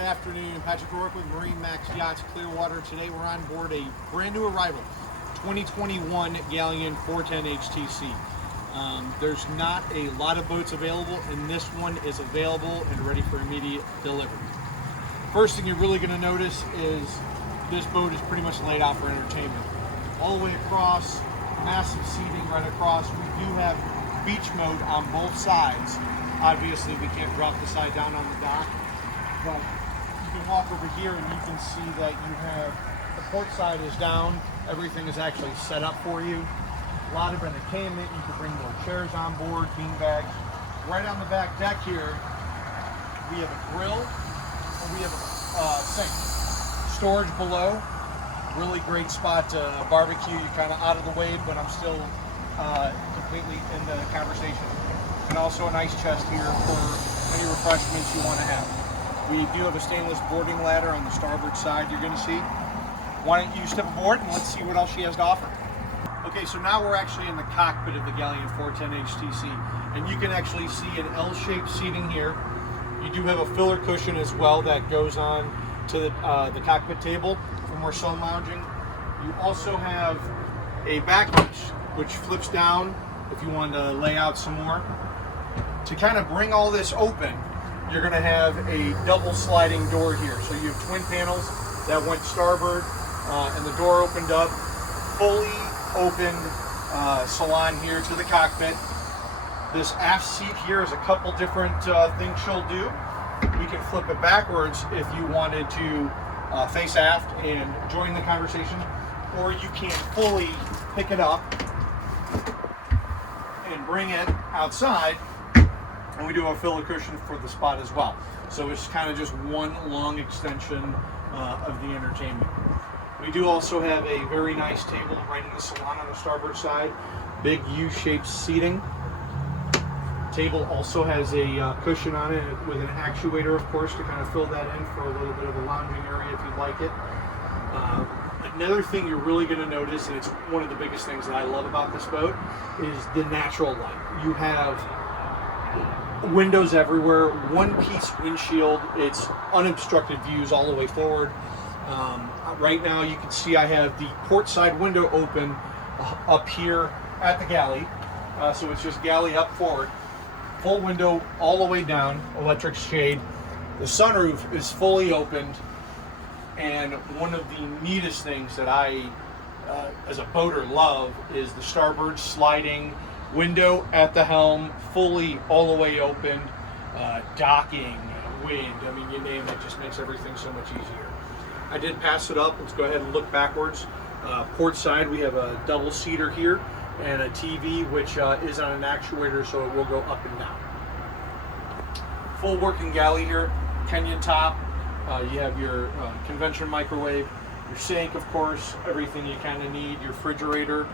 Good afternoon, Patrick Rourke with MarineMax Yachts Clearwater. Today we're on board a brand new arrival, 2021 Galeon 410 HTC. There's not a lot of boats available, and this one is available and ready for immediate delivery. First thing you're really going to notice is this boat is pretty much laid out for entertainment. All the way across, massive seating right across. We do have beach mode on both sides. Obviously we can't drop the side down on the dock, but you can walk over here and you can see that you have the port side is down. Everything is actually set up for you. A lot of entertainment. You can bring more chairs on board, bean bags. Right on the back deck here, we have a grill and we have a sink. Storage below. Really great spot to barbecue. You're kind of out of the way, but I'm still completely in the conversation. And also a nice chest here for any refreshments you want to have. We do have a stainless boarding ladder on the starboard side you're going to see. Why don't you step aboard and let's see what else she has to offer. Okay, so now we're actually in the cockpit of the Galeon 410 HTC, and you can actually see an L-shaped seating here. You do have a filler cushion as well that goes on to the cockpit table for more sun lounging. You also have a back bench which flips down if you want to lay out some more. To kind of bring all this open, you're going to have a double sliding door here. So you have twin panels that went starboard, and the door opened up, fully opened salon here to the cockpit. This aft seat here is a couple different things she'll do. We can flip it backwards if you wanted to face aft and join the conversation, or you can fully pick it up and bring it outside. And we do have a filler cushion for the spot as well. So it's kind of just one long extension of the entertainment. We do also have a very nice table right in the salon on the starboard side. Big U-shaped seating. Table also has a cushion on it with an actuator, of course, to kind of fill that in for a little bit of a lounging area if you'd like it. Another thing you're really going to notice, and it's one of the biggest things that I love about this boat, is the natural light. You have windows everywhere, one-piece windshield. It's unobstructed views all the way forward. Right now you can see I have the port side window open up here at the galley. So it's just galley up forward. Full window all the way down, electric shade. The sunroof is fully opened. And one of the neatest things that I, as a boater, love is the starboard sliding window at the helm, fully all the way opened, docking, wind, I mean, you name it, just makes everything so much easier. I did pass it up. Let's go ahead and look backwards. Port side, we have a double seater here and a TV, which is on an actuator, so it will go up and down. Full working galley here, Kenyan top. You have your conventional microwave, your sink, of course, everything you kind of need, your refrigerator.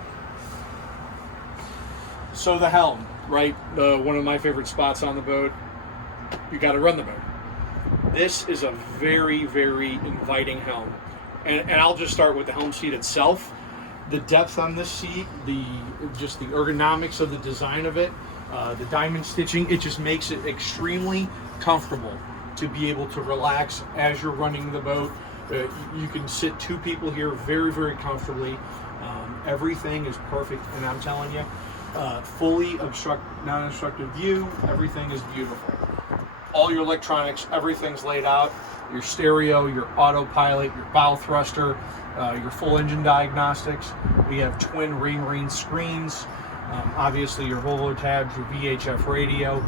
So the helm, right? One of my favorite spots on the boat. You got to run the boat. This is a very, very inviting helm. And I'll just start with the helm seat itself. The depth on this seat, just the ergonomics of the design of it, the diamond stitching, it just makes it extremely comfortable to be able to relax as you're running the boat. You can sit two people here very, very comfortably. Everything is perfect, and I'm telling you, fully non-obstructive view, everything is beautiful. All your electronics, everything's laid out. Your stereo, your autopilot, your bow thruster, your full engine diagnostics. We have twin marine screens. Obviously your Volvo tabs, your VHF radio.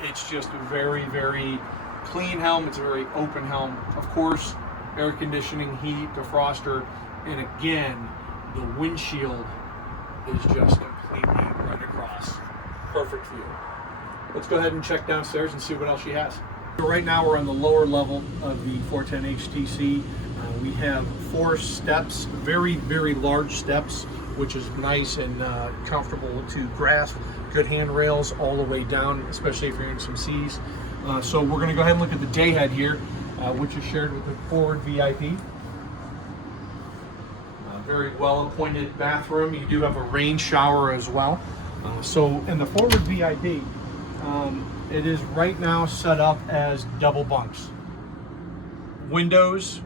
It's just a very, very clean helm. It's a very open helm. Of course, air conditioning, heat, defroster, and again, the windshield is just completely right across. Perfect view. Let's go ahead and check downstairs and see what else she has. So right now we're on the lower level of the 410 HTC. We have 4 steps, very, very large steps, which is nice and comfortable to grasp. Good handrails all the way down, especially if you're in some seas. So we're going to go ahead and look at the day head here, which is shared with the forward VIP. Very well appointed bathroom. You do have a rain shower as well. So in the forward VIP, it is right now set up as double bunks. Windows,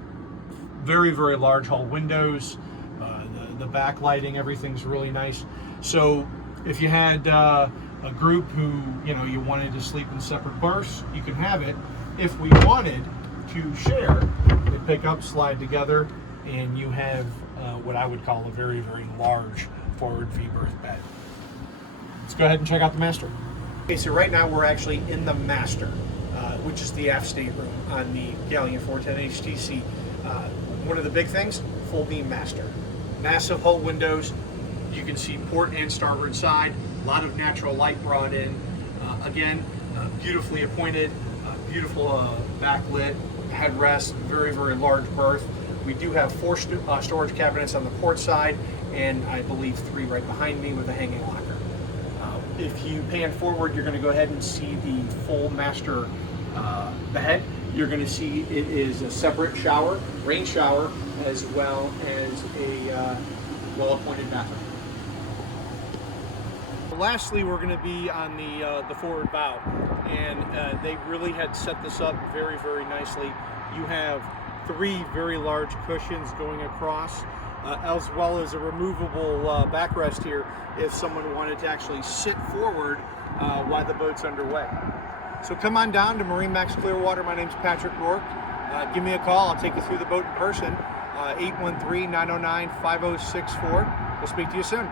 very, very large hull windows. The backlighting, everything's really nice. So if you had a group who, you wanted to sleep in separate berths, you can have it. If we wanted to share, they pick up, slide together, and you have what I would call a very, very large forward V-berth bed. Let's go ahead and check out the master. Okay, so right now we're actually in the master, which is the aft stateroom on the Galeon 410 HTC. One of the big things, full beam master. Massive hull windows. You can see port and starboard side. A lot of natural light brought in. Again, beautifully appointed, beautiful backlit headrest, very, very large berth. We do have 4 storage cabinets on the port side, and I believe 3 right behind me with a hanging locker. If you pan forward, you're going to go ahead and see the full master bed. You're going to see it is a separate shower, rain shower, as well as a well-appointed bathroom. Lastly, we're going to be on the forward bow, and they really had set this up very, very nicely. You have 3 very large cushions going across, as well as a removable backrest here if someone wanted to actually sit forward while the boat's underway. So come on down to MarineMax Clearwater. My name's Patrick Rourke. Give me a call. I'll take you through the boat in person. 813-909-5064. We'll speak to you soon.